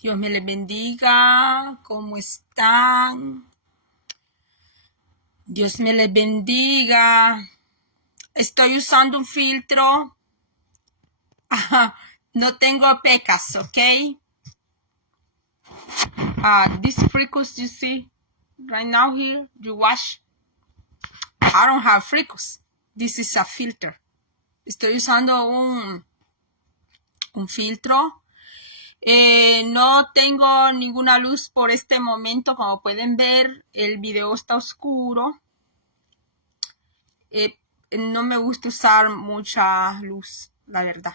Dios me les bendiga. ¿Cómo están? Dios me les bendiga. Estoy usando un filtro. No tengo pecas, ¿ok? These freckles you see right now here, you watch. I don't have freckles. This is a filter. Estoy usando un filtro. No tengo ninguna luz por este momento. Como pueden ver, el video está oscuro. No me gusta usar mucha luz, la verdad.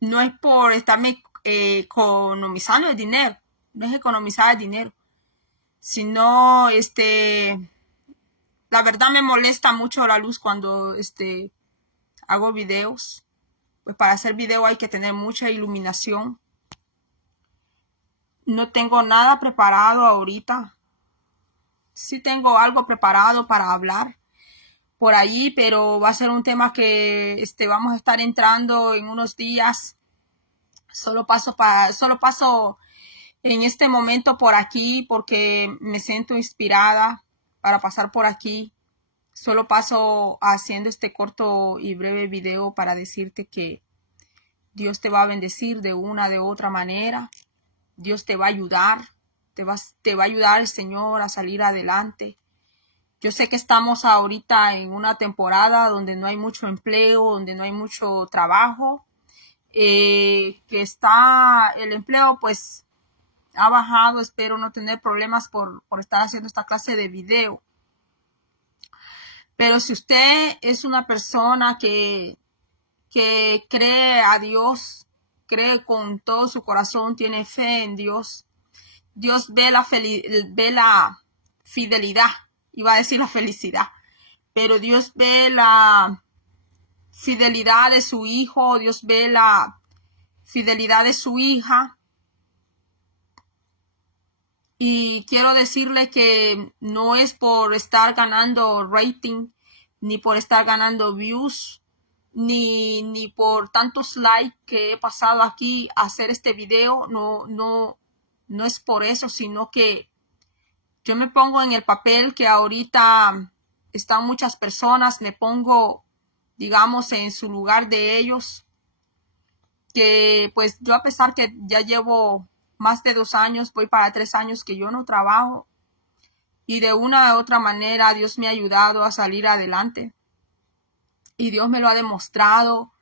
No es por estarme economizando el dinero. No es economizar el dinero. Sino, la verdad me molesta mucho la luz cuando hago videos. Pues para hacer video hay que tener mucha iluminación. No tengo nada preparado ahorita. Sí tengo algo preparado para hablar por allí, pero va a ser un tema que vamos a estar entrando en unos días. Solo paso en este momento por aquí porque me siento inspirada para pasar por aquí. Solo paso haciendo este corto y breve video para decirte que Dios te va a bendecir de una de otra manera. Dios te va a ayudar. Te va a ayudar el Señor a salir adelante. Yo sé que estamos ahorita en una temporada donde no hay mucho empleo, donde no hay mucho trabajo, que está el empleo pues ha bajado. Espero no tener problemas por estar haciendo esta clase de video. Pero si usted es una persona que cree a Dios, cree con todo su corazón, tiene fe en Dios, Dios ve la fidelidad. Iba a decir la felicidad, pero Dios ve la fidelidad de su hijo, Dios ve la fidelidad de su hija. Y quiero decirle que no es por estar ganando rating, ni por estar ganando views, ni por tantos likes que he pasado aquí a hacer este video. No es por eso, sino que yo me pongo en el papel que ahorita están muchas personas, me pongo, digamos, en su lugar de ellos, que pues yo, a pesar que ya llevo más de 2 años, voy para 3 años que yo no trabajo, y de una u otra manera Dios me ha ayudado a salir adelante, y Dios me lo ha demostrado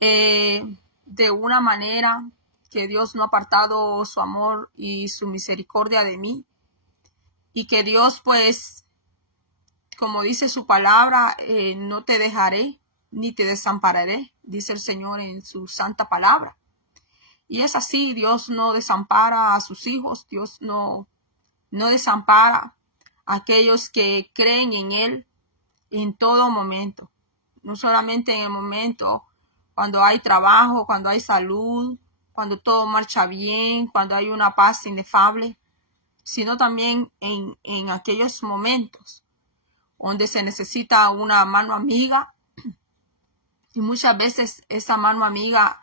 de una manera que Dios no ha apartado su amor y su misericordia de mí. Y que Dios, pues, como dice su palabra, no te dejaré ni te desampararé, dice el Señor en su santa palabra. Y es así, Dios no desampara a sus hijos, Dios no desampara a aquellos que creen en Él en todo momento. No solamente en el momento cuando hay trabajo, cuando hay salud, cuando todo marcha bien, cuando hay una paz inefable, sino también en aquellos momentos donde se necesita una mano amiga, y muchas veces esa mano amiga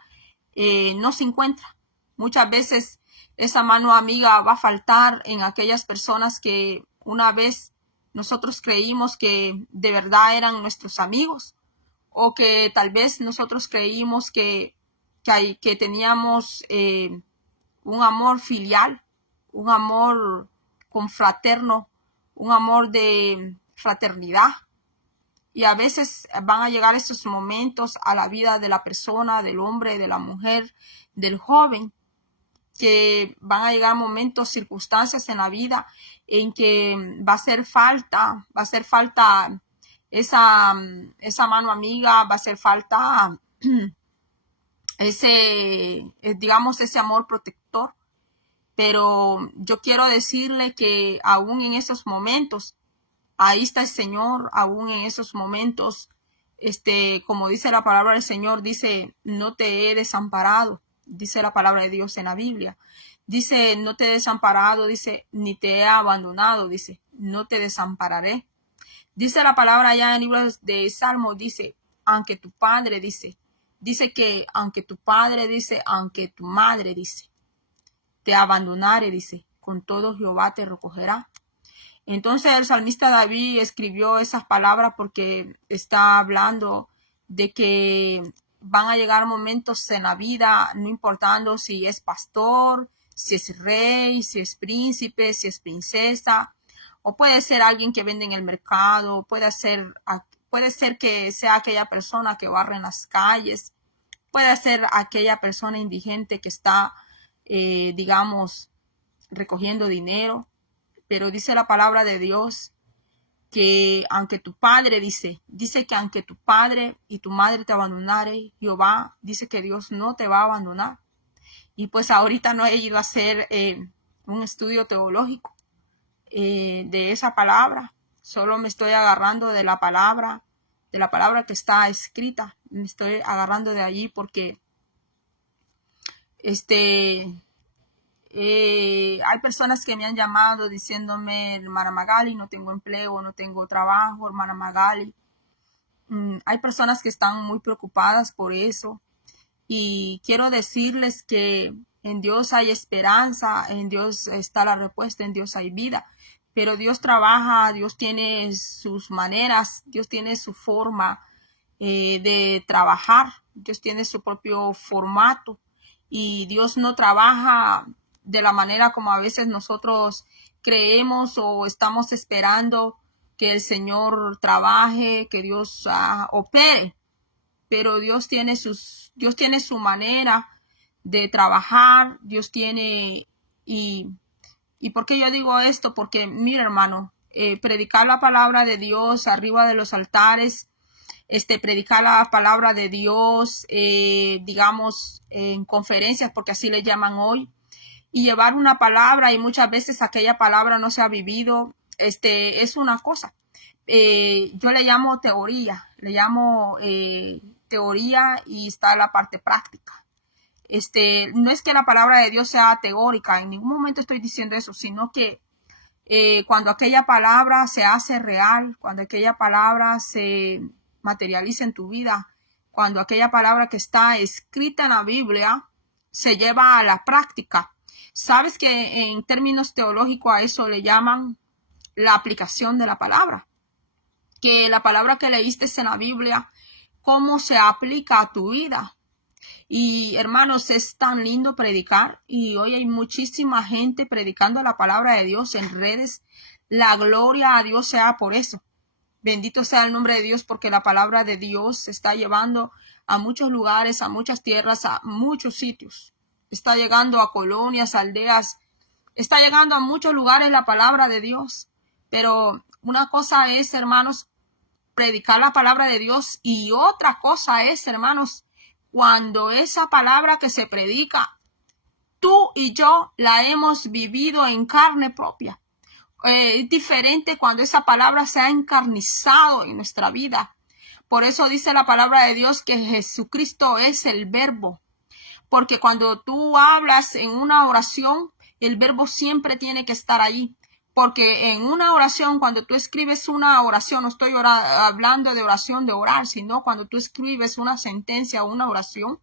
no se encuentra. Muchas veces esa mano amiga va a faltar en aquellas personas que una vez nosotros creímos que de verdad eran nuestros amigos, o que tal vez nosotros creímos que teníamos un amor filial, un amor confraterno, un amor de fraternidad. Y a veces van a llegar estos momentos a la vida de la persona, del hombre, de la mujer, del joven, que van a llegar momentos, circunstancias en la vida en que va a hacer falta esa mano amiga, va a hacer falta ese amor protector. Pero yo quiero decirle que aún en esos momentos, ahí está el Señor. Aún en esos momentos, como dice la palabra del Señor, dice, no te he desamparado, dice la palabra de Dios en la Biblia. Dice, no te he desamparado, dice, ni te he abandonado, dice, no te desampararé. Dice la palabra allá en el libro de Salmo, dice, aunque tu padre, dice que aunque tu padre, dice, aunque tu madre, dice, te abandonare, dice, con todo Jehová te recogerá. Entonces el salmista David escribió esas palabras porque está hablando de que van a llegar momentos en la vida, no importando si es pastor, si es rey, si es príncipe, si es princesa, o puede ser alguien que vende en el mercado, puede ser que sea aquella persona que barre en las calles, puede ser aquella persona indigente que está, digamos, recogiendo dinero. Pero dice la palabra de Dios que aunque tu padre, dice que aunque tu padre y tu madre te abandonare, Jehová dice que Dios no te va a abandonar. Y pues ahorita no he ido a hacer un estudio teológico de esa palabra. Solo me estoy agarrando de la palabra que está escrita. Me estoy agarrando de allí porque hay personas que me han llamado diciéndome, hermana Magali, no tengo empleo, no tengo trabajo, hermana Magali. Hay personas que están muy preocupadas por eso. Y quiero decirles que en Dios hay esperanza, en Dios está la respuesta, en Dios hay vida. Pero Dios trabaja, Dios tiene sus maneras, Dios tiene su forma de trabajar, Dios tiene su propio formato. Y Dios no trabaja de la manera como a veces nosotros creemos o estamos esperando que el Señor trabaje, que Dios opere. Pero Dios tiene su manera de trabajar, Dios tiene, y ¿por qué yo digo esto? Porque mira, hermano, predicar la palabra de Dios arriba de los altares, predicar la palabra de Dios, digamos, en conferencias, porque así le llaman hoy, y llevar una palabra y muchas veces aquella palabra no se ha vivido, es una cosa. Yo le llamo teoría, teoría y está la parte práctica. No es que la palabra de Dios sea teórica, en ningún momento estoy diciendo eso, sino que cuando aquella palabra se hace real, cuando aquella palabra se materializa en tu vida, cuando aquella palabra que está escrita en la Biblia se lleva a la práctica. Sabes que en términos teológicos a eso le llaman la aplicación de la palabra. Que la palabra que leíste en la Biblia, cómo se aplica a tu vida. Y hermanos, es tan lindo predicar y hoy hay muchísima gente predicando la palabra de Dios en redes. La gloria a Dios sea por eso. Bendito sea el nombre de Dios porque la palabra de Dios se está llevando a muchos lugares, a muchas tierras, a muchos sitios. Está llegando a colonias, aldeas, está llegando a muchos lugares la palabra de Dios. Pero una cosa es, hermanos, predicar la palabra de Dios y otra cosa es, hermanos, cuando esa palabra que se predica, tú y yo la hemos vivido en carne propia. Es diferente cuando esa palabra se ha encarnizado en nuestra vida. Por eso dice la palabra de Dios que Jesucristo es el verbo. Porque cuando tú hablas en una oración, el verbo siempre tiene que estar allí. Porque en una oración, cuando tú escribes una oración, no estoy hablando de oración de orar, sino cuando tú escribes una sentencia o una oración,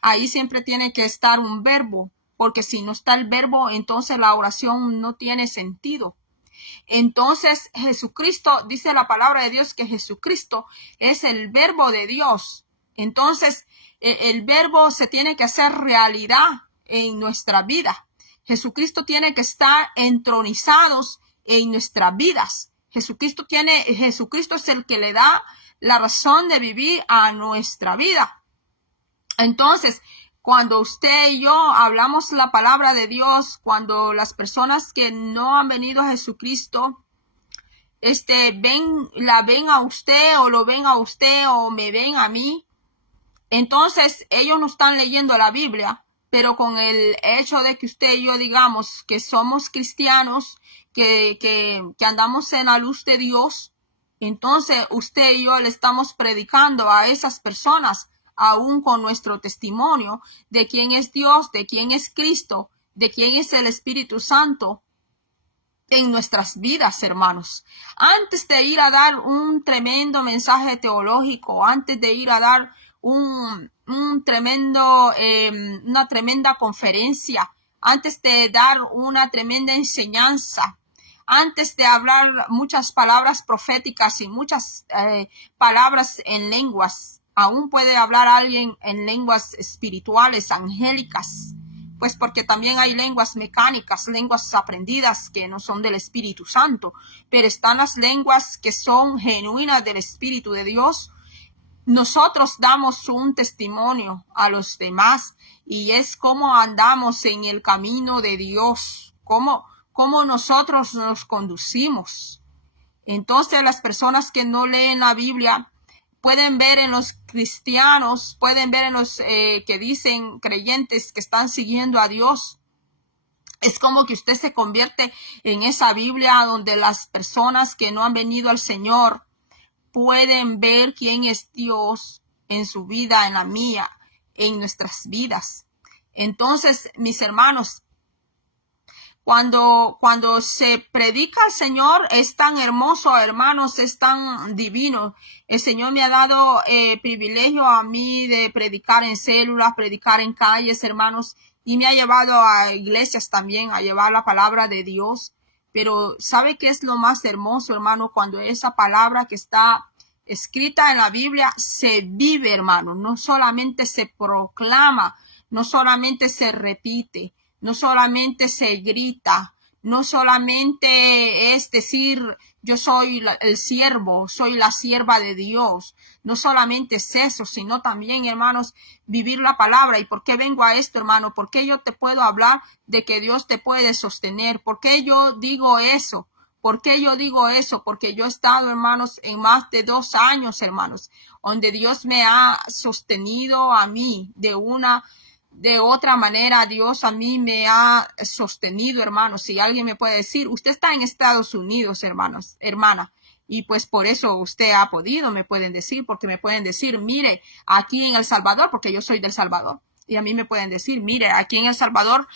ahí siempre tiene que estar un verbo, porque si no está el verbo, entonces la oración no tiene sentido. Entonces Jesucristo, dice la palabra de Dios que Jesucristo es el verbo de Dios. Entonces el verbo se tiene que hacer realidad en nuestra vida. Jesucristo tiene que estar entronizados en nuestras vidas. Jesucristo es el que le da la razón de vivir a nuestra vida. Entonces, cuando usted y yo hablamos la palabra de Dios, cuando las personas que no han venido a Jesucristo, la ven a usted o lo ven a usted o me ven a mí, entonces ellos no están leyendo la Biblia. Pero con el hecho de que usted y yo digamos que somos cristianos, que andamos en la luz de Dios, entonces usted y yo le estamos predicando a esas personas, aún con nuestro testimonio de quién es Dios, de quién es Cristo, de quién es el Espíritu Santo en nuestras vidas, hermanos. Antes de ir a dar un tremendo mensaje teológico, antes de ir a dar una tremenda conferencia, antes de dar una tremenda enseñanza, antes de hablar muchas palabras proféticas y muchas palabras en lenguas, aún puede hablar alguien en lenguas espirituales, angélicas, pues porque también hay lenguas mecánicas, lenguas aprendidas que no son del Espíritu Santo, pero están las lenguas que son genuinas del Espíritu de Dios. Nosotros damos un testimonio a los demás y es cómo andamos en el camino de Dios, cómo nosotros nos conducimos. Entonces las personas que no leen la Biblia pueden ver en los cristianos, pueden ver en los que dicen creyentes que están siguiendo a Dios. Es como que usted se convierte en esa Biblia donde las personas que no han venido al Señor pueden ver quién es Dios en su vida, en la mía, en nuestras vidas. Entonces, mis hermanos, cuando se predica al Señor es tan hermoso, hermanos, es tan divino. El Señor me ha dado privilegio a mí de predicar en células, predicar en calles, hermanos, y me ha llevado a iglesias también a llevar la palabra de Dios. Pero ¿sabe qué es lo más hermoso, hermano? Cuando esa palabra que está escrita en la Biblia se vive, hermano, no solamente se proclama, no solamente se repite, no solamente se grita, no solamente es decir, yo soy el siervo, soy la sierva de Dios. No solamente es eso, sino también, hermanos, vivir la palabra. ¿Y por qué vengo a esto, hermano? ¿Por qué yo te puedo hablar de que Dios te puede sostener? ¿Por qué yo digo eso? ¿Por qué yo digo eso? Porque yo he estado, hermanos, en más de 2 años, hermanos, donde Dios me ha sostenido a mí de otra manera. Dios a mí me ha sostenido, hermanos. Si alguien me puede decir, usted está en Estados Unidos, hermanos, hermana, y pues por eso usted ha podido, me pueden decir, porque me pueden decir, mire, aquí en El Salvador, porque yo soy del Salvador, y a mí me pueden decir, mire, aquí en El Salvador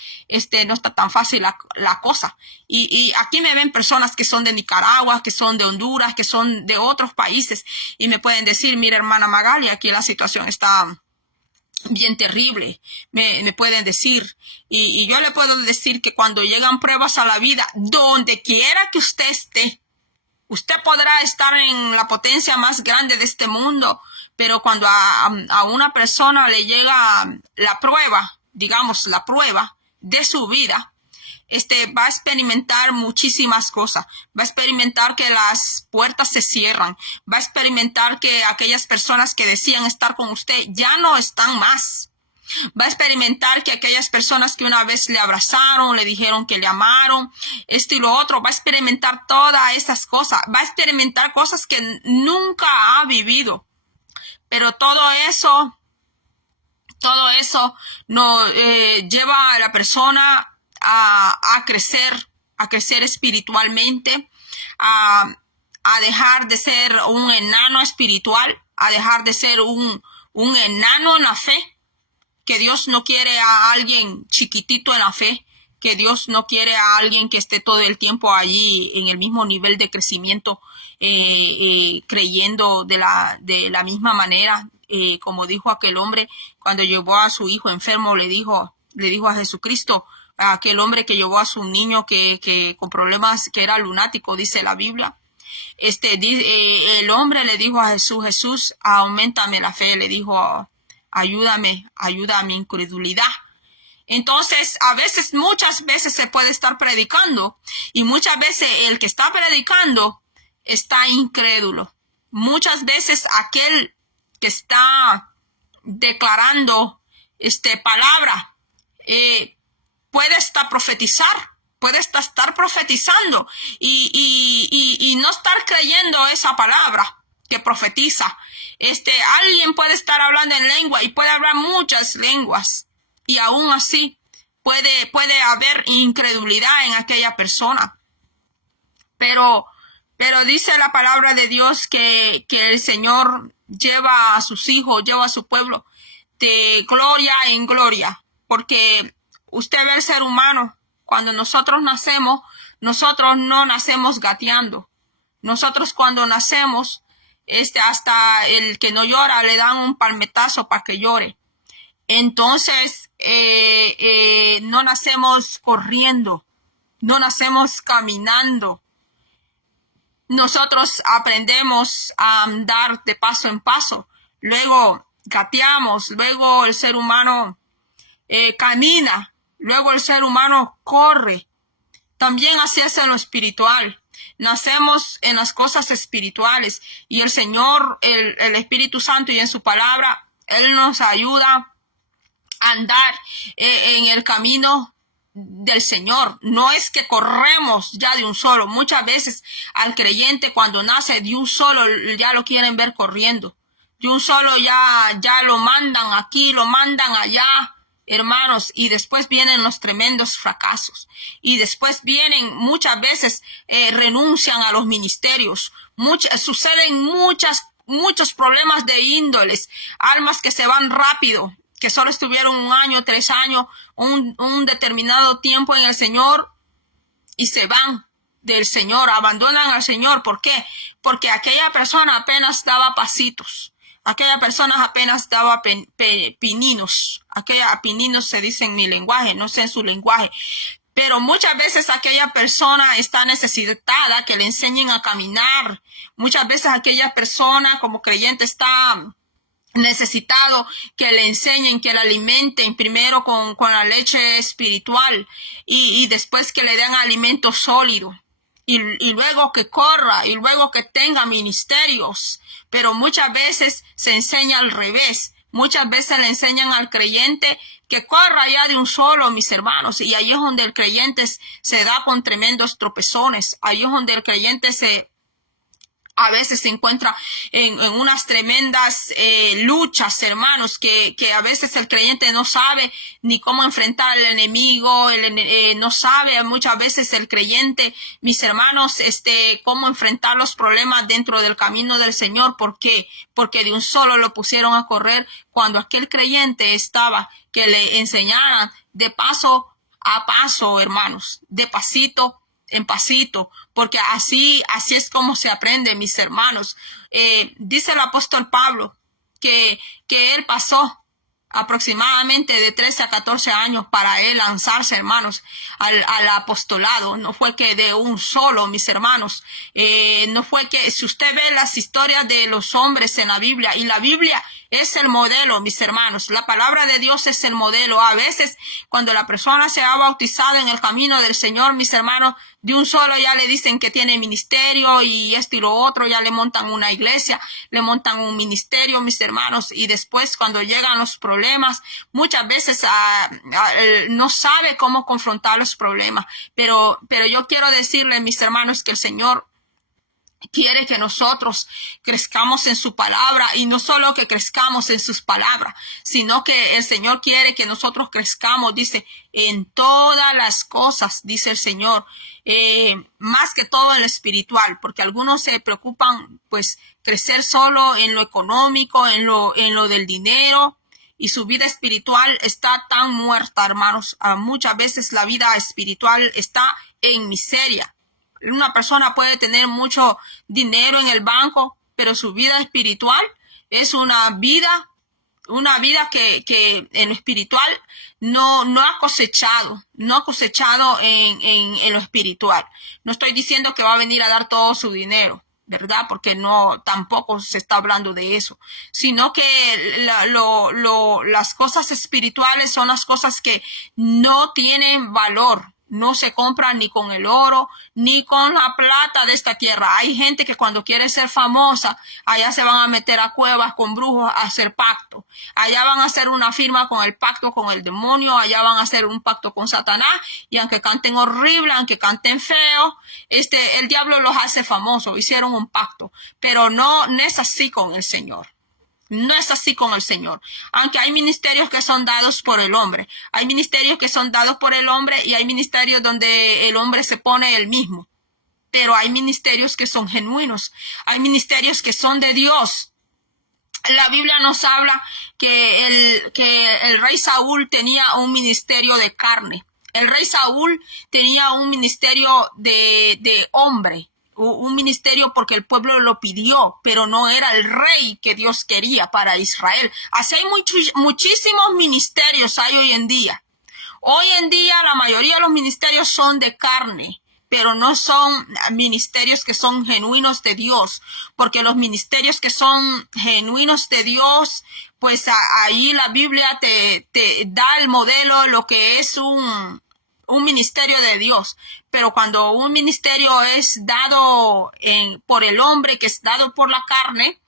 no está tan fácil la cosa. Y aquí me ven personas que son de Nicaragua, que son de Honduras, que son de otros países, y me pueden decir, mire, hermana Magali, aquí la situación está bien terrible, me pueden decir, y yo le puedo decir que cuando llegan pruebas a la vida, donde quiera que usted esté, usted podrá estar en la potencia más grande de este mundo, pero cuando a una persona le llega la prueba, digamos la prueba de su vida, va a experimentar muchísimas cosas. Va a experimentar que las puertas se cierran. Va a experimentar que aquellas personas que decían estar con usted ya no están más. Va a experimentar que aquellas personas que una vez le abrazaron, le dijeron que le amaron, esto y lo otro, va a experimentar todas esas cosas. Va a experimentar cosas que nunca ha vivido. Pero todo eso no lleva a la persona a crecer espiritualmente, a dejar de ser un enano espiritual, a dejar de ser un enano en la fe, que Dios no quiere a alguien chiquitito en la fe, que Dios no quiere a alguien que esté todo el tiempo allí en el mismo nivel de crecimiento, creyendo de la misma manera, como dijo aquel hombre cuando llevó a su hijo enfermo, le dijo a Jesucristo, a aquel hombre que llevó a su niño que con problemas, que era lunático, dice la Biblia. El hombre le dijo a Jesús, auméntame la fe, le dijo, ayuda a mi incredulidad. Entonces, muchas veces se puede estar predicando y muchas veces el que está predicando está incrédulo. Muchas veces aquel que está declarando palabra puede estar profetizando y no estar creyendo esa palabra que profetiza. Alguien puede estar hablando en lengua y puede hablar muchas lenguas y aún así puede haber incredulidad en aquella persona. Pero dice la palabra de Dios que el Señor lleva a sus hijos, lleva a su pueblo de gloria en gloria, porque usted ve el ser humano, cuando nosotros nacemos, nosotros no nacemos gateando. Nosotros cuando nacemos, hasta el que no llora le dan un palmetazo para que llore. Entonces, no nacemos corriendo, no nacemos caminando. Nosotros aprendemos a andar de paso en paso, luego gateamos, luego el ser humano camina, luego el ser humano corre. También así es en lo espiritual. Nacemos en las cosas espirituales y el Señor, el Espíritu Santo y en su palabra, Él nos ayuda a andar en el camino del Señor. No es que corremos ya de un solo. Muchas veces al creyente cuando nace de un solo ya lo quieren ver corriendo. De un solo ya lo mandan aquí, lo mandan allá, hermanos, y después vienen los tremendos fracasos. Y después vienen muchas veces renuncian a los ministerios. Suceden muchos problemas de índoles, almas que se van rápido, que solo estuvieron 1 año, 3 años, un determinado tiempo en el Señor y se van del Señor, abandonan al Señor. ¿Por qué? Porque aquella persona apenas daba pasitos. Aquella persona apenas daba pininos. Pininos se dice en mi lenguaje, no sé en su lenguaje. Pero muchas veces aquella persona está necesitada que le enseñen a caminar. Muchas veces aquella persona como creyente está necesitado que le enseñen, que le alimenten primero con la leche espiritual y después que le den alimento sólido. Y luego que corra y luego que tenga ministerios. Pero muchas veces se enseña al revés. Muchas veces le enseñan al creyente que corra ya de un solo, mis hermanos. Y ahí es donde el creyente se da con tremendos tropezones. Ahí es donde el creyente a veces se encuentra en unas tremendas luchas, hermanos, que a veces el creyente no sabe ni cómo enfrentar al enemigo, no sabe muchas veces el creyente, mis hermanos, cómo enfrentar los problemas dentro del camino del Señor. ¿Por qué? Porque de un solo lo pusieron a correr cuando aquel creyente estaba que le enseñaran de paso a paso, hermanos, de pasito en pasito, porque así es como se aprende, mis hermanos. Dice el apóstol Pablo que él pasó aproximadamente de 13 a 14 años para él lanzarse, hermanos, al apostolado. No fue que de un solo, mis hermanos. No fue que, si usted ve las historias de los hombres en la Biblia, y la Biblia es el modelo, mis hermanos. La palabra de Dios es el modelo. A veces, cuando la persona se ha bautizado en el camino del Señor, mis hermanos, de un solo ya le dicen que tiene ministerio y esto y lo otro, ya le montan una iglesia, le montan un ministerio, mis hermanos, y después cuando llegan los problemas, muchas veces no sabe cómo confrontar los problemas, pero yo quiero decirle, mis hermanos, que el Señor quiere que nosotros crezcamos en su palabra, y no solo que crezcamos en sus palabras, sino que el Señor quiere que nosotros crezcamos, dice, en todas las cosas, dice el Señor, más que todo en lo espiritual, porque algunos se preocupan pues crecer solo en lo económico, en lo del dinero, y su vida espiritual está tan muerta, hermanos. Muchas veces la vida espiritual está en miseria. Una persona puede tener mucho dinero en el banco, pero su vida espiritual es una vida que en lo espiritual no ha cosechado en lo espiritual. No estoy diciendo que va a venir a dar todo su dinero, ¿verdad? Porque no, tampoco se está hablando de eso, sino que las cosas espirituales son las cosas que no tienen valor. No se compran ni con el oro, ni con la plata de esta tierra. Hay gente que cuando quiere ser famosa, allá se van a meter a cuevas con brujos a hacer pacto. Allá van a hacer una firma con el pacto con el demonio, allá van a hacer un pacto con Satanás, y aunque canten horrible, aunque canten feo, el diablo los hace famosos, hicieron un pacto. Pero no es así con el Señor. No es así con el Señor. Aunque hay ministerios que son dados por el hombre. Hay ministerios que son dados por el hombre y hay ministerios donde el hombre se pone él mismo. Pero hay ministerios que son genuinos. Hay ministerios que son de Dios. La Biblia nos habla que el rey Saúl tenía un ministerio de carne. El rey Saúl tenía un ministerio de hombre. Un ministerio porque el pueblo lo pidió, pero no era el rey que Dios quería para Israel. Así hay muchísimos ministerios hay hoy en día. Hoy en día la mayoría de los ministerios son de carne, pero no son ministerios que son genuinos de Dios, porque los ministerios que son genuinos de Dios, pues ahí la Biblia te da el modelo, lo que es un ministerio de Dios. Pero cuando un ministerio es dado por el hombre, que es dado por la carne,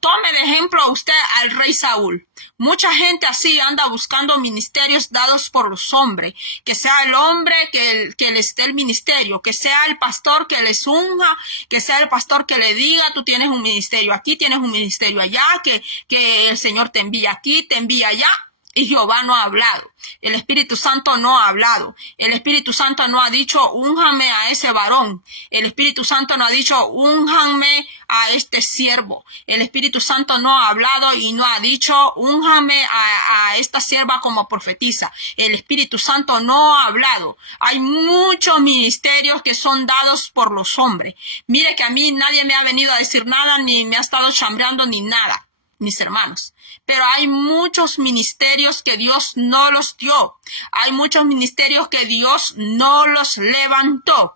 tome de ejemplo usted al rey Saúl. Mucha gente así anda buscando ministerios dados por los hombres, que sea el hombre que les dé el ministerio, que sea el pastor que les unja, que sea el pastor que le diga, tú tienes un ministerio aquí, tienes un ministerio allá, que el Señor te envía aquí, te envía allá. Y Jehová no ha hablado. El Espíritu Santo no ha hablado. El Espíritu Santo no ha dicho, únjame a ese varón. El Espíritu Santo no ha dicho, únjame a este siervo. El Espíritu Santo no ha hablado y no ha dicho, únjame a esta sierva como profetiza. El Espíritu Santo no ha hablado. Hay muchos ministerios que son dados por los hombres. Mire que a mí nadie me ha venido a decir nada, ni me ha estado chambreando, ni nada, mis hermanos. Pero hay muchos ministerios que Dios no los dio. Hay muchos ministerios que Dios no los levantó.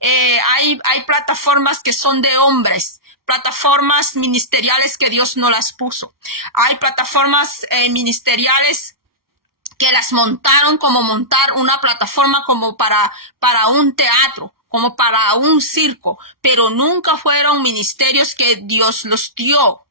Hay plataformas que son de hombres, plataformas ministeriales que Dios no las puso. Hay plataformas ministeriales que las montaron como montar una plataforma como para un teatro, como para un circo, pero nunca fueron ministerios que Dios los dio.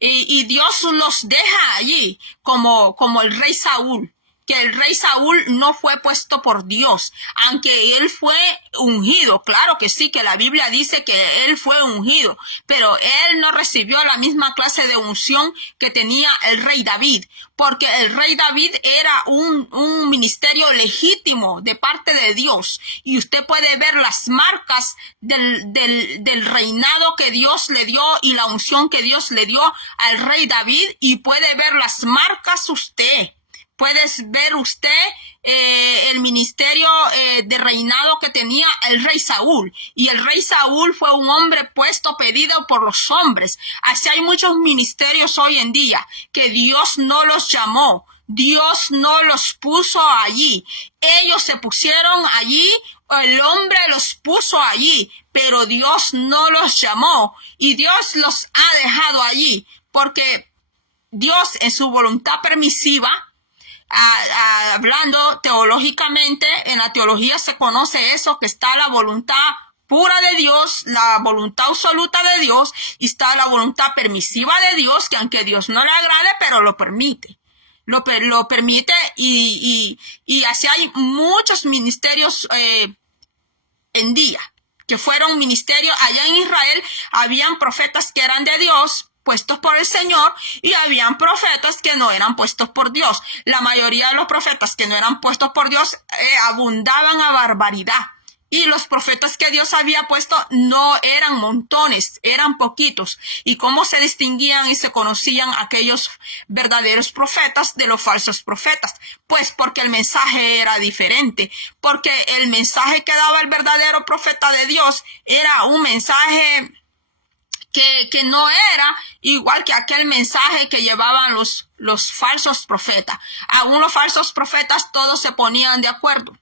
Y Dios los deja allí como el rey Saúl, que el rey Saúl no fue puesto por Dios, aunque él fue ungido. Claro que sí, que la Biblia dice que él fue ungido, pero él no recibió la misma clase de unción que tenía el rey David, porque el rey David era un ministerio legítimo de parte de Dios. Y usted puede ver las marcas del reinado que Dios le dio y la unción que Dios le dio al rey David, y puede ver las marcas usted. Puedes ver usted el ministerio de reinado que tenía el rey Saúl. Y el rey Saúl fue un hombre puesto, pedido por los hombres. Así hay muchos ministerios hoy en día que Dios no los llamó. Dios no los puso allí. Ellos se pusieron allí, el hombre los puso allí, pero Dios no los llamó. Y Dios los ha dejado allí, porque Dios en su voluntad permisiva, hablando teológicamente, en la teología se conoce eso, que está la voluntad pura de Dios, la voluntad absoluta de Dios, y está la voluntad permisiva de Dios, que aunque Dios no le agrade, pero lo permite. Lo permite, y así hay muchos ministerios en día, que fueron ministerios. Allá en Israel habían profetas que eran de Dios, puestos por el Señor, y habían profetas que no eran puestos por Dios. La mayoría de los profetas que no eran puestos por Dios abundaban a barbaridad. Y los profetas que Dios había puesto no eran montones, eran poquitos. ¿Y cómo se distinguían y se conocían aquellos verdaderos profetas de los falsos profetas? Pues porque el mensaje era diferente, porque el mensaje que daba el verdadero profeta de Dios era un mensaje que no era igual que aquel mensaje que llevaban los falsos profetas. Aún los falsos profetas todos se ponían de acuerdo,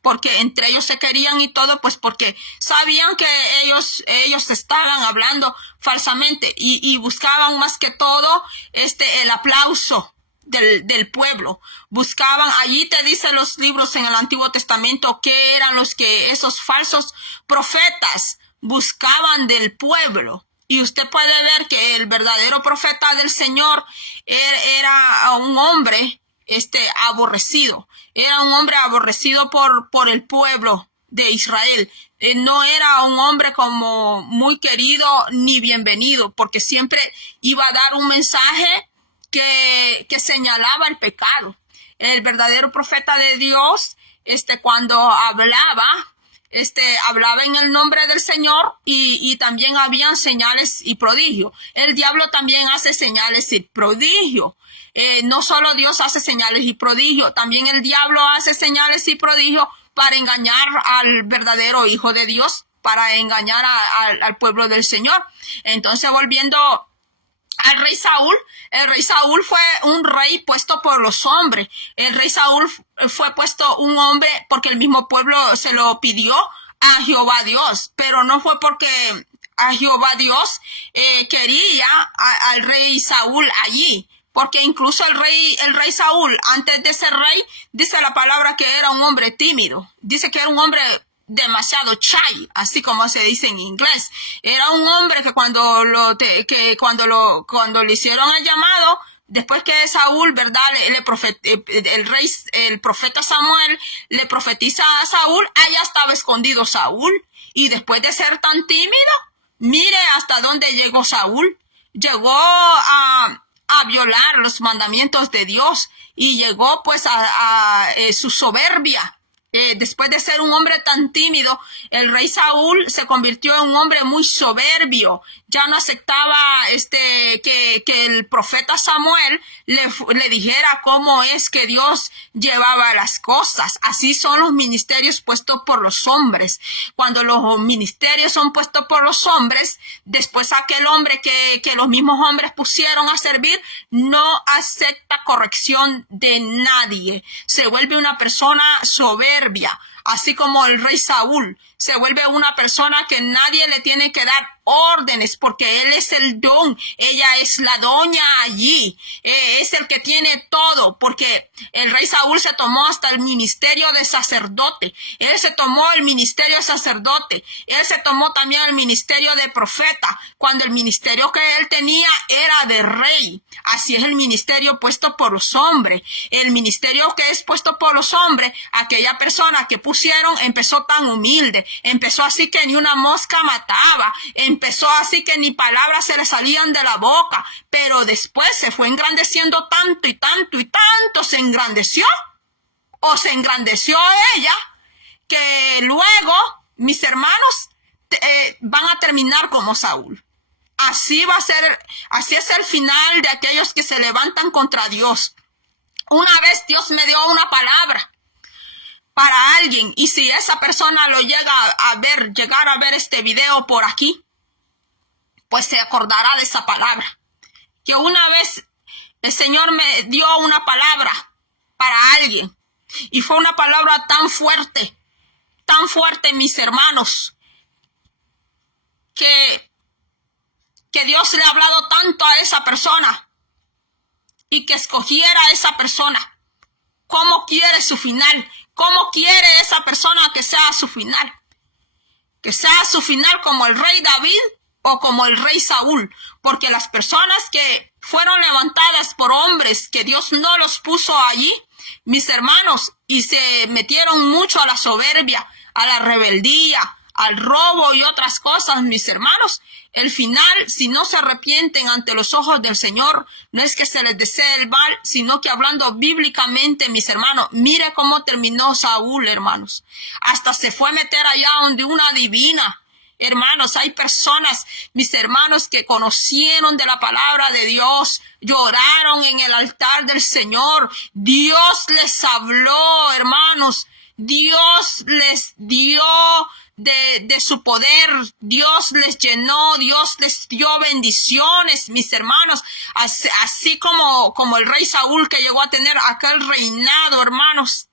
porque entre ellos se querían y todo, pues porque sabían que ellos estaban hablando falsamente, y buscaban más que todo el aplauso del pueblo. Buscaban, allí te dicen los libros en el Antiguo Testamento que eran los que esos falsos profetas buscaban del pueblo. Y usted puede ver que el verdadero profeta del Señor era un hombre aborrecido. Era un hombre aborrecido por el pueblo de Israel. No era un hombre como muy querido ni bienvenido, porque siempre iba a dar un mensaje que señalaba el pecado. El verdadero profeta de Dios, cuando hablaba en el nombre del Señor, y también habían señales y prodigios. El diablo también hace señales y prodigios. No solo Dios hace señales y prodigios, también el diablo hace señales y prodigios para engañar al verdadero Hijo de Dios, para engañar al pueblo del Señor. Entonces, volviendo al rey Saúl. El rey Saúl fue un rey puesto por los hombres. El rey Saúl fue puesto un hombre porque el mismo pueblo se lo pidió a Jehová Dios, pero no fue porque a Jehová Dios quería al rey Saúl allí, porque incluso el rey Saúl, antes de ser rey, dice la palabra que era un hombre tímido, dice que era un hombre demasiado shy, así como se dice en inglés. Era un hombre que cuando le hicieron el llamado, después que Saúl, ¿verdad? El profeta Samuel le profetiza a Saúl, allá estaba escondido Saúl. Y después de ser tan tímido, mire hasta dónde llegó Saúl. Llegó a violar los mandamientos de Dios y llegó pues a su soberbia. Después de ser un hombre tan tímido, el rey Saúl se convirtió en un hombre muy soberbio. Ya no aceptaba que el profeta Samuel le dijera cómo es que Dios llevaba las cosas. Así son los ministerios puestos por los hombres. Cuando los ministerios son puestos por los hombres, después aquel hombre que los mismos hombres pusieron a servir no acepta corrección de nadie. Se vuelve una persona soberbia. Así como el rey Saúl se vuelve una persona que nadie le tiene que dar órdenes porque él es el don, ella es la doña allí, es el que tiene todo, porque el rey Saúl se tomó hasta el ministerio de sacerdote, él se tomó el ministerio de sacerdote, él se tomó también el ministerio de profeta, cuando el ministerio que él tenía era de rey. Así es el ministerio puesto por los hombres, el ministerio que es puesto por los hombres, aquella persona que pusieron empezó tan humilde, empezó así que ni una mosca mataba, empezó así que ni palabras se le salían de la boca, pero después se fue engrandeciendo tanto y tanto y tanto se engrandeció, o se engrandeció ella, que luego, mis hermanos, van a terminar como Saúl. Así va a ser, así es el final de aquellos que se levantan contra Dios. Una vez Dios me dio una palabra para alguien, y si esa persona lo llegar a ver este video por aquí, pues se acordará de esa palabra. Que una vez el Señor me dio una palabra para alguien, y fue una palabra tan fuerte, mis hermanos, que Dios le ha hablado tanto a esa persona, y que escogiera a esa persona. ¿Cómo quiere su final? ¿Cómo quiere esa persona que sea su final? Que sea su final como el rey David o como el rey Saúl. Porque las personas que fueron levantadas por hombres que Dios no los puso allí, mis hermanos, y se metieron mucho a la soberbia, a la rebeldía, al robo y otras cosas, mis hermanos, el final, si no se arrepienten ante los ojos del Señor, no es que se les desee el mal, sino que hablando bíblicamente, mis hermanos, mire cómo terminó Saúl, hermanos. Hasta se fue a meter allá donde una divina. Hermanos, hay personas, mis hermanos, que conocieron de la palabra de Dios, lloraron en el altar del Señor. Dios les habló, hermanos. Dios les dio de su poder, Dios les llenó, Dios les dio bendiciones, mis hermanos, así como el rey Saúl, que llegó a tener aquel reinado, hermanos.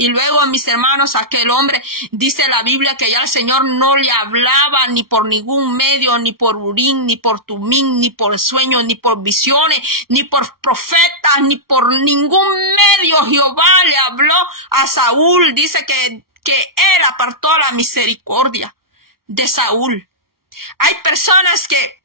Y luego, mis hermanos, aquel hombre, dice la Biblia que ya el Señor no le hablaba ni por ningún medio, ni por Urim, ni por Tumim, ni por sueños, ni por visiones, ni por profetas, ni por ningún medio. Jehová le habló a Saúl. Dice que él apartó la misericordia de Saúl. Hay personas que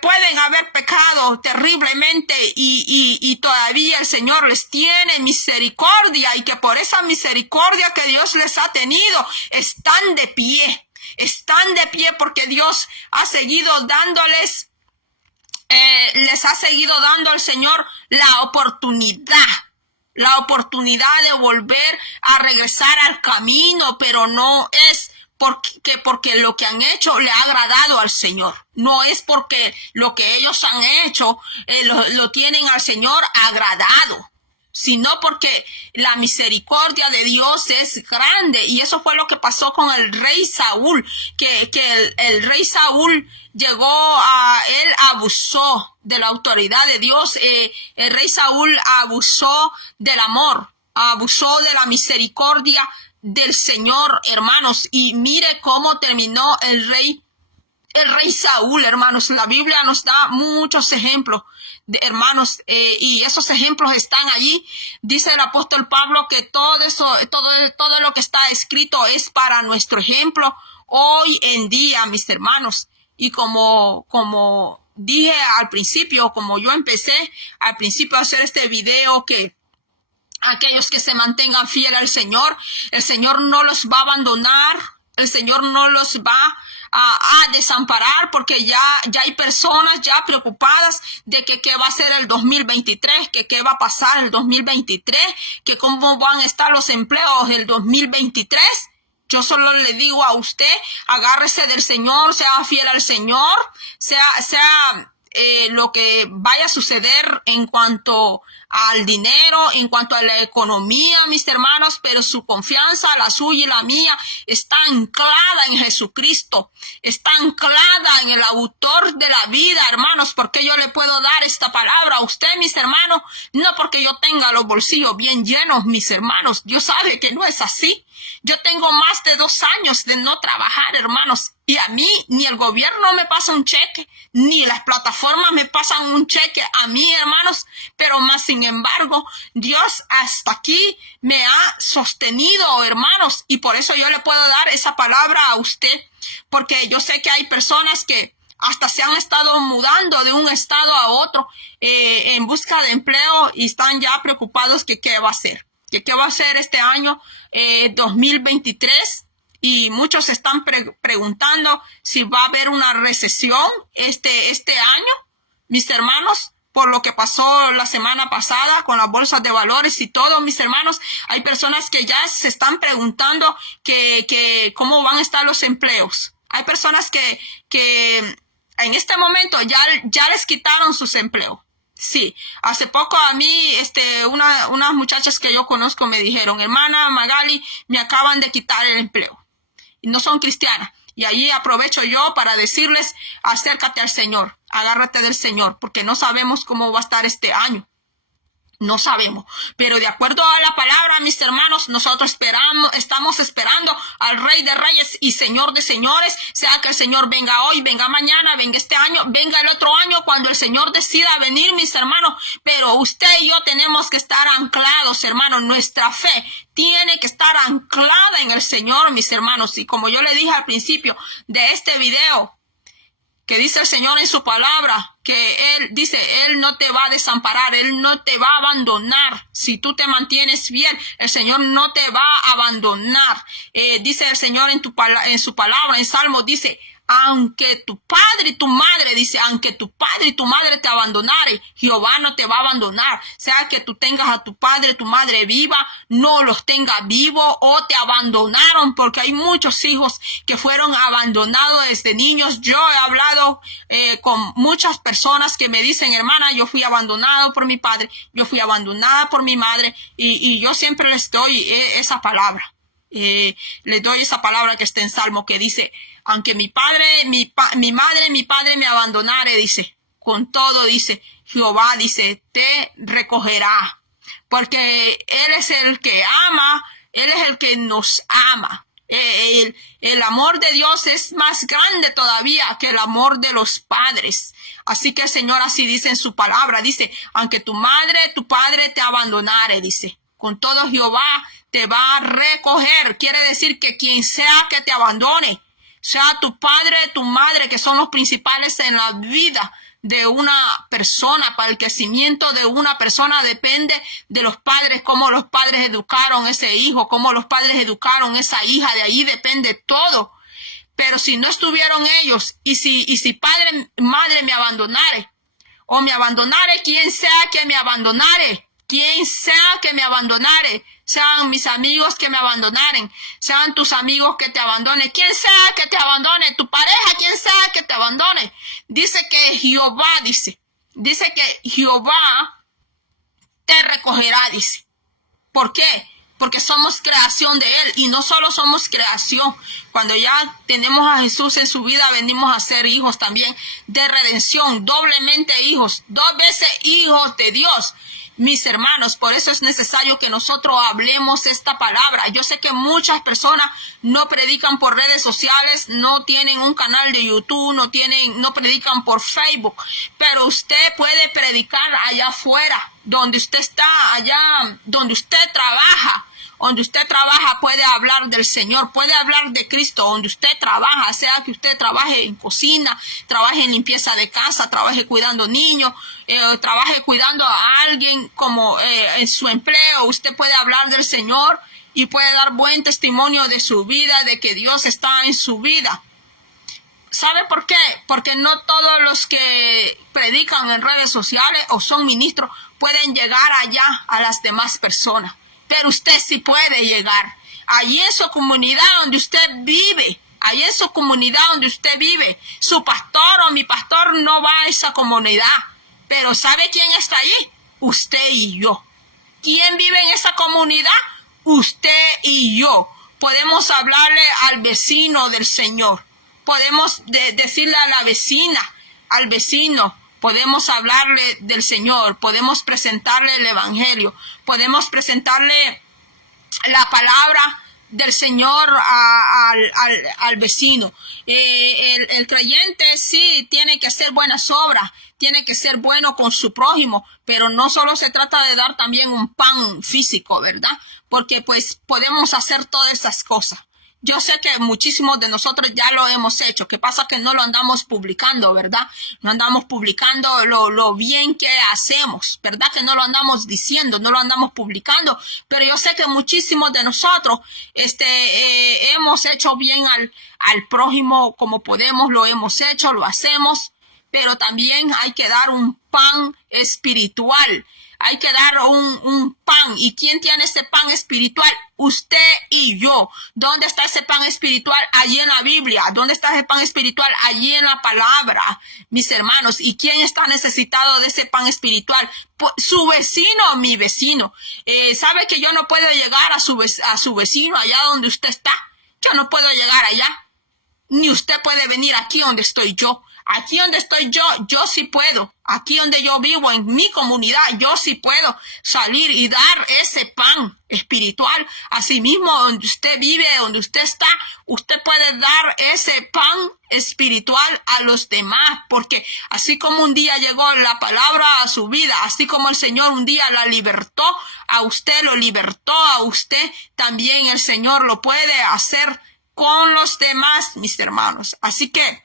pueden haber pecado terriblemente y todavía el Señor les tiene misericordia, y que por esa misericordia que Dios les ha tenido están de pie porque Dios ha seguido dándoles, les ha seguido dando al Señor la oportunidad de volver a regresar al camino, pero no es porque lo que han hecho le ha agradado al Señor. No es porque lo que ellos han hecho lo tienen al Señor agradado. sino porque la misericordia de Dios es grande. Y eso fue lo que pasó con el rey Saúl, que el rey Saúl él abusó de la autoridad de Dios. El rey Saúl abusó del amor, abusó de la misericordia del Señor, hermanos. Y mire cómo terminó el rey Saúl, hermanos. La Biblia nos da muchos ejemplos, hermanos, y esos ejemplos están allí. Dice el apóstol Pablo que todo lo que está escrito es para nuestro ejemplo hoy en día, mis hermanos. Y como dije al principio, como yo empecé al principio a hacer este video, que aquellos que se mantengan fieles al Señor, el Señor no los va a abandonar, el Señor no los va a desamparar, porque ya hay personas ya preocupadas de que qué va a ser el 2023, que qué va a pasar el 2023, que cómo van a estar los empleos del 2023. Yo solo le digo a usted, agárrese del Señor, sea fiel al Señor, sea lo que vaya a suceder en cuanto al dinero, en cuanto a la economía, mis hermanos, pero su confianza, la suya y la mía, está anclada en Jesucristo, está anclada en el autor de la vida, hermanos. Porque yo le puedo dar esta palabra a usted, mis hermanos, no porque yo tenga los bolsillos bien llenos, mis hermanos. Dios sabe que no es así. Yo tengo más de 2 años de no trabajar, hermanos, y a mí ni el gobierno me pasa un cheque, ni las plataformas me pasan un cheque a mí, hermanos. Pero más sin embargo, Dios hasta aquí me ha sostenido, hermanos, y por eso yo le puedo dar esa palabra a usted, porque yo sé que hay personas que hasta se han estado mudando de un estado a otro en busca de empleo, y están ya preocupados que qué va a hacer. ¿Qué va a ser este año 2023? Y muchos están preguntando si va a haber una recesión este año, mis hermanos, por lo que pasó la semana pasada con las bolsas de valores y todo, mis hermanos. Hay personas que ya se están preguntando que cómo van a estar los empleos. Hay personas que en este momento ya les quitaron sus empleos. Sí, hace poco a mí, unas muchachas que yo conozco me dijeron: hermana Magali, me acaban de quitar el empleo. Y no son cristianas. Y ahí aprovecho yo para decirles: acércate al Señor, agárrate del Señor, porque no sabemos cómo va a estar este año. No sabemos, pero de acuerdo a la palabra, mis hermanos, nosotros estamos esperando al Rey de Reyes y Señor de Señores. Sea que el Señor venga hoy, venga mañana, venga este año, venga el otro año, cuando el Señor decida venir, mis hermanos. Pero usted y yo tenemos que estar anclados, hermanos. Nuestra fe tiene que estar anclada en el Señor, mis hermanos. Y como yo le dije al principio de este video, que dice el Señor en su palabra, que Él dice, Él no te va a desamparar, Él no te va a abandonar. Si tú te mantienes bien, el Señor no te va a abandonar. Dice el Señor en su palabra, en Salmo, dice: aunque tu padre y tu madre, dice, aunque tu padre y tu madre te abandonare, Jehová no te va a abandonar. Sea que tú tengas a tu padre y tu madre viva, no los tengas vivos, o te abandonaron, porque hay muchos hijos que fueron abandonados desde niños. Yo he hablado con muchas personas que me dicen: hermana, yo fui abandonado por mi padre, yo fui abandonada por mi madre, y yo siempre les doy esa palabra. Les doy esa palabra que está en Salmo, que dice: aunque mi madre, mi padre me abandonare, dice, con todo, dice, Jehová, dice, te recogerá. Porque Él es el que ama, Él es el que nos ama. El amor de Dios es más grande todavía que el amor de los padres. Así que el Señor así dice en su palabra, dice: aunque tu madre, tu padre te abandonare, dice, con todo Jehová te va a recoger. Quiere decir que quien sea que te abandone, sea tu padre, tu madre, que son los principales en la vida de una persona. Para el crecimiento de una persona depende de los padres, cómo los padres educaron ese hijo, cómo los padres educaron esa hija. De ahí depende todo. Pero si no estuvieron ellos, y si padre, madre me abandonare, o me abandonare, quien sea que me abandonare, quien sea que me abandonare, sean mis amigos que me abandonaren, sean tus amigos que te abandonen, quien sea que te abandone, tu pareja, quien sea que te abandone. Dice que Jehová, dice que Jehová te recogerá, dice. ¿Por qué? Porque somos creación de Él, y no solo somos creación. Cuando ya tenemos a Jesús en su vida, venimos a ser hijos también de redención, doblemente hijos, 2 veces hijos de Dios. Mis hermanos, por eso es necesario que nosotros hablemos esta palabra. Yo sé que muchas personas no predican por redes sociales, no tienen un canal de YouTube, no predican por Facebook, pero usted puede predicar allá afuera, donde usted está, allá donde usted trabaja. Donde usted trabaja puede hablar del Señor, puede hablar de Cristo. Donde usted trabaja, sea que usted trabaje en cocina, trabaje en limpieza de casa, trabaje cuidando niños, trabaje cuidando a alguien como en su empleo, usted puede hablar del Señor y puede dar buen testimonio de su vida, de que Dios está en su vida. ¿Sabe por qué? Porque no todos los que predican en redes sociales o son ministros pueden llegar allá a las demás personas. Pero usted sí puede llegar. Allí en su comunidad donde usted vive, allí en su comunidad donde usted vive, su pastor o mi pastor no va a esa comunidad. Pero ¿sabe quién está allí? Usted y yo. ¿Quién vive en esa comunidad? Usted y yo. Podemos hablarle al vecino del Señor. Podemos decirle a la vecina, al vecino. Podemos hablarle del Señor, podemos presentarle el Evangelio, podemos presentarle la palabra del Señor al vecino. El creyente sí tiene que hacer buenas obras, tiene que ser bueno con su prójimo, pero no solo se trata de dar también un pan físico, ¿verdad? Porque pues podemos hacer todas esas cosas. Yo sé que muchísimos de nosotros ya lo hemos hecho. ¿Qué pasa? Que no lo andamos publicando, ¿verdad? No andamos publicando lo bien que hacemos, ¿verdad? Que no lo andamos diciendo, no lo andamos publicando. Pero yo sé que muchísimos de nosotros hemos hecho bien al prójimo como podemos, lo hemos hecho, lo hacemos. Pero también hay que dar un pan espiritual. Hay que dar un pan. ¿Y quién tiene ese pan espiritual? Usted y yo. ¿Dónde está ese pan espiritual? Allí en la Biblia. ¿Dónde está ese pan espiritual? Allí en la palabra, mis hermanos. ¿Y quién está necesitado de ese pan espiritual? Pues, su vecino, mi vecino. ¿Sabe que yo no puedo llegar a su vecino allá donde usted está? Yo no puedo llegar allá. Ni usted puede venir aquí donde estoy yo. Aquí donde estoy yo sí puedo. Aquí donde yo vivo, en mi comunidad, yo sí puedo salir y dar ese pan espiritual. Asimismo, donde usted vive, donde usted está, usted puede dar ese pan espiritual a los demás. Porque así como un día llegó la palabra a su vida, así como el Señor un día la libertó, a usted lo libertó, a usted también el Señor lo puede hacer con los demás, mis hermanos. Así que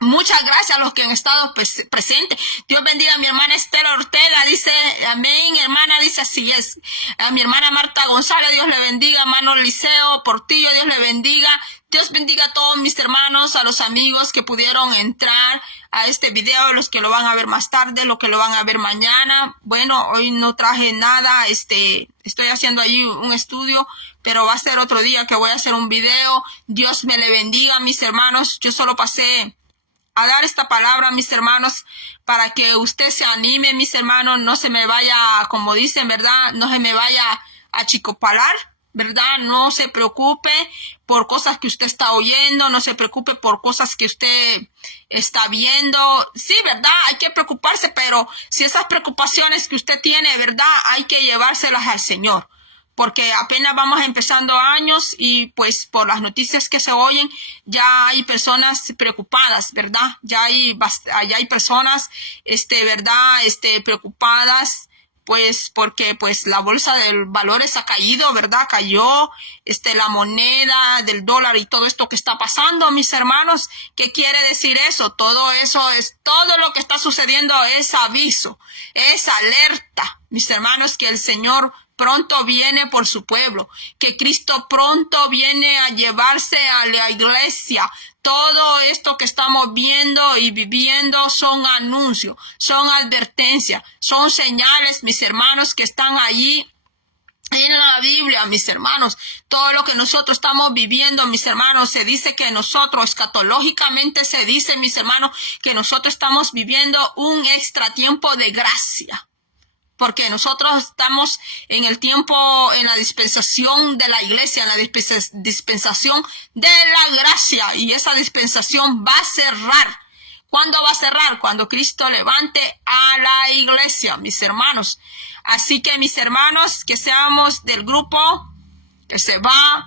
muchas gracias a los que han estado presentes. Dios bendiga a mi hermana Estela Ortega, dice amén, hermana, dice así es. A mi hermana Marta González, Dios le bendiga. Hermano Liceo Portillo, Dios le bendiga. Dios bendiga a todos mis hermanos, a los amigos que pudieron entrar a este video, los que lo van a ver más tarde, los que lo van a ver mañana. Bueno, hoy no traje nada, estoy haciendo allí un estudio, pero va a ser otro día que voy a hacer un video. Dios me le bendiga, mis hermanos. Yo solo pasé a dar esta palabra, mis hermanos, para que usted se anime, mis hermanos, no se me vaya, como dicen, ¿verdad? No se me vaya a achicopalar, ¿verdad? No se preocupe por cosas que usted está oyendo, no se preocupe por cosas que usted está viendo. Sí, ¿verdad? Hay que preocuparse, pero si esas preocupaciones que usted tiene, ¿verdad? Hay que llevárselas al Señor. Porque apenas vamos empezando años y pues por las noticias que se oyen ya hay personas preocupadas, ¿verdad? Ya hay personas, ¿verdad? Preocupadas pues porque pues la bolsa de valores ha caído, ¿verdad? Cayó, la moneda del dólar y todo esto que está pasando, mis hermanos. ¿Qué quiere decir eso? Todo lo que está sucediendo es aviso, es alerta, mis hermanos, que el Señor pronto viene por su pueblo, que Cristo pronto viene a llevarse a la iglesia. Todo esto que estamos viendo y viviendo son anuncios, son advertencias, son señales, mis hermanos, que están allí en la Biblia, mis hermanos. Todo lo que nosotros estamos viviendo, mis hermanos, se dice que nosotros, escatológicamente se dice, mis hermanos, que nosotros estamos viviendo un extra tiempo de gracia. porque nosotros estamos en el tiempo, en la dispensación de la iglesia, en la dispensación de la gracia, y esa dispensación va a cerrar. ¿Cuándo va a cerrar? Cuando Cristo levante a la iglesia, mis hermanos. Así que, mis hermanos, que seamos del grupo que se va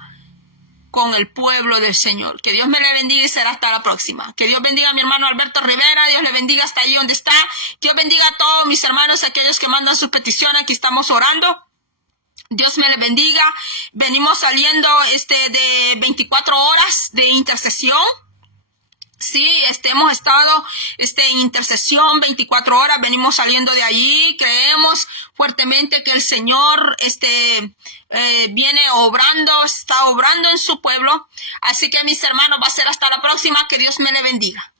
con el pueblo del Señor. Que Dios me le bendiga y será hasta la próxima. Que Dios bendiga a mi hermano Alberto Rivera. Dios le bendiga hasta ahí donde está. Dios bendiga a todos mis hermanos, aquellos que mandan sus peticiones. Aquí estamos orando. Dios me le bendiga. Venimos saliendo de 24 horas de intercesión. Sí, hemos estado en intercesión 24 horas, venimos saliendo de allí, creemos fuertemente que el Señor viene obrando, está obrando en su pueblo. Así que, mis hermanos, va a ser hasta la próxima, que Dios me le bendiga.